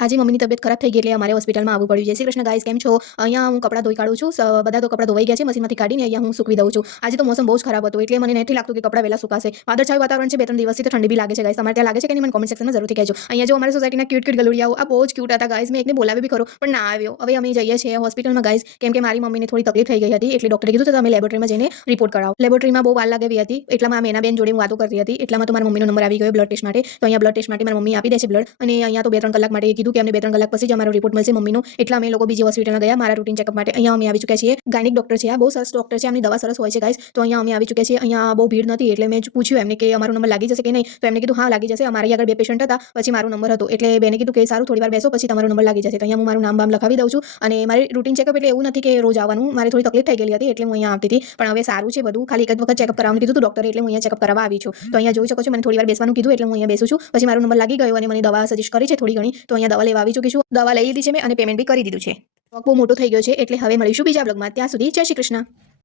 આજે મમ્મીની તબિયત ખરાબ થઈ ગઈ એટલે અમારે હોસ્પિટલમાં આવવું પડ્યું. જય શ્રી કૃષ્ણ ગાઈસ, કેમ છો? અહીંયા હું કપડાં ધોઈ કાઢું છું. બધા તો કપડાં ધોવાઈ ગયા છે, મશીનમાંથી કાઢીને અહીંયા હું સૂકવી દઉં છું. આજે તો મોસમ બહુ જ ખરાબ હતું એટલે મને નથી લાગતું કે કપડાં વહેલા સુકાશે. વાદળછાયું વાતાવરણ છે, 2-3 દિવસથી તો ઠંડી બી લાગે છે ગાઈસ. તમારે ત્યાં લાગે છે કે નહીં મને કોમેન્ટ સેક્શનમાં જરૂરથી કહેજો. અહીંયા જો અમારી સોસાયટીના ક્યુટ ગલુડિયાઓ આ બહુ જ ક્યુટ હતા ગાઈસ. મેં એકને બોલાવી બી ખરો પણ ના આવ્યો. હવે અમે જઈએ છીએ હોસ્પિટલમાં ગાઈસ, કેમ કે મારી મમ્મીને થોડી તકલીફ થઈ ગઈ હતી એટલે ડોક્ટરે કીધું તમે લેબોરેટરીમાં જઈને રિપોર્ટ કરાવો. લેબોરેટરીમાં બહુ વાર લાગેવી હતી એટલામાં મેના બેન જોડે હું વાતો કરતી હતી એટલામાં તો મારા મમ્મીનો નંબર આવી ગયો બ્લડ ટેસ્ટ માટે. તો અહીંયા બ્લડ ટેસ્ટ માટે મારી મમ્મી આપી દે છે બ્લડ અને અહીંયા તો 2-3 કલાક માટે કીધું કે અમને 2-3 કલાક પછી જ અમારો રિપોર્ટ મળશે મમ્મીનો. એટલા અમે લોકો બીજી હોસ્પિટલમાં ગયા મારા રૂટીન ચેકઅપ માટે. અહીંયા અમે આવી ચૂક્યા છીએ. ગાયનિક ડોક્ટર છે, આ બહુ સરસ ડોક્ટર છે, આમની દવા સરસ હોય છે ગાઈસ. તો અહીંયા અમે આવી ચૂક્યા છીએ. અહીંયા બહુ ભીડ નથી એટલે મેં પૂછ્યું એમને કે અમારો નંબર લાગી જશે કે નહીં. તો એમને કીધું હા લાગી જશે. અમારી આગળ 2 પેશન્ટ હતા પછી મારો નંબર હતો એટલે બેને કીધું કે સારું થોડી વાર બેસો પછી તમારો નંબર લાગી જશે. તો અહીંયા હું મારું નામ બામ લખાવી દઉં છું અને મારી રૂટીન ચેકઅપ એટલે એવું નથી કે રોજ આવવાનું. મારે થોડી તકલીફ થઈ ગયેલી હતી એટલે હું અહીંયા આવતી હતી પણ હવે સારું છે બધું. ખાલી એક જ વખત ચેકઅપ કરાવવાનું કીધું હતું ડોક્ટરે એટલે હું અહીંયા ચેકઅપ કરાવવા આવી છું. તો અહીંયા જોઈ શકો છો મને થોડી વાર બેસવાનું કીધું એટલે હું અહીંયા બેસું છું. પછી મારો નંબર લાગી ગયો અને મને દવા સજેસ્ટ કરી છે થોડી ઘણી. તો અહીંયા દવા લેવા આવી ચૂકી છું. દવા લઈ લીધી છે મેં અને પેમેન્ટ બી કરી દીધું છે. બહુ મોટો થઈ ગયો છે એટલે હવે મળીશું બીજા બ્લોગમાં. ત્યાં સુધી જય શ્રી કૃષ્ણ.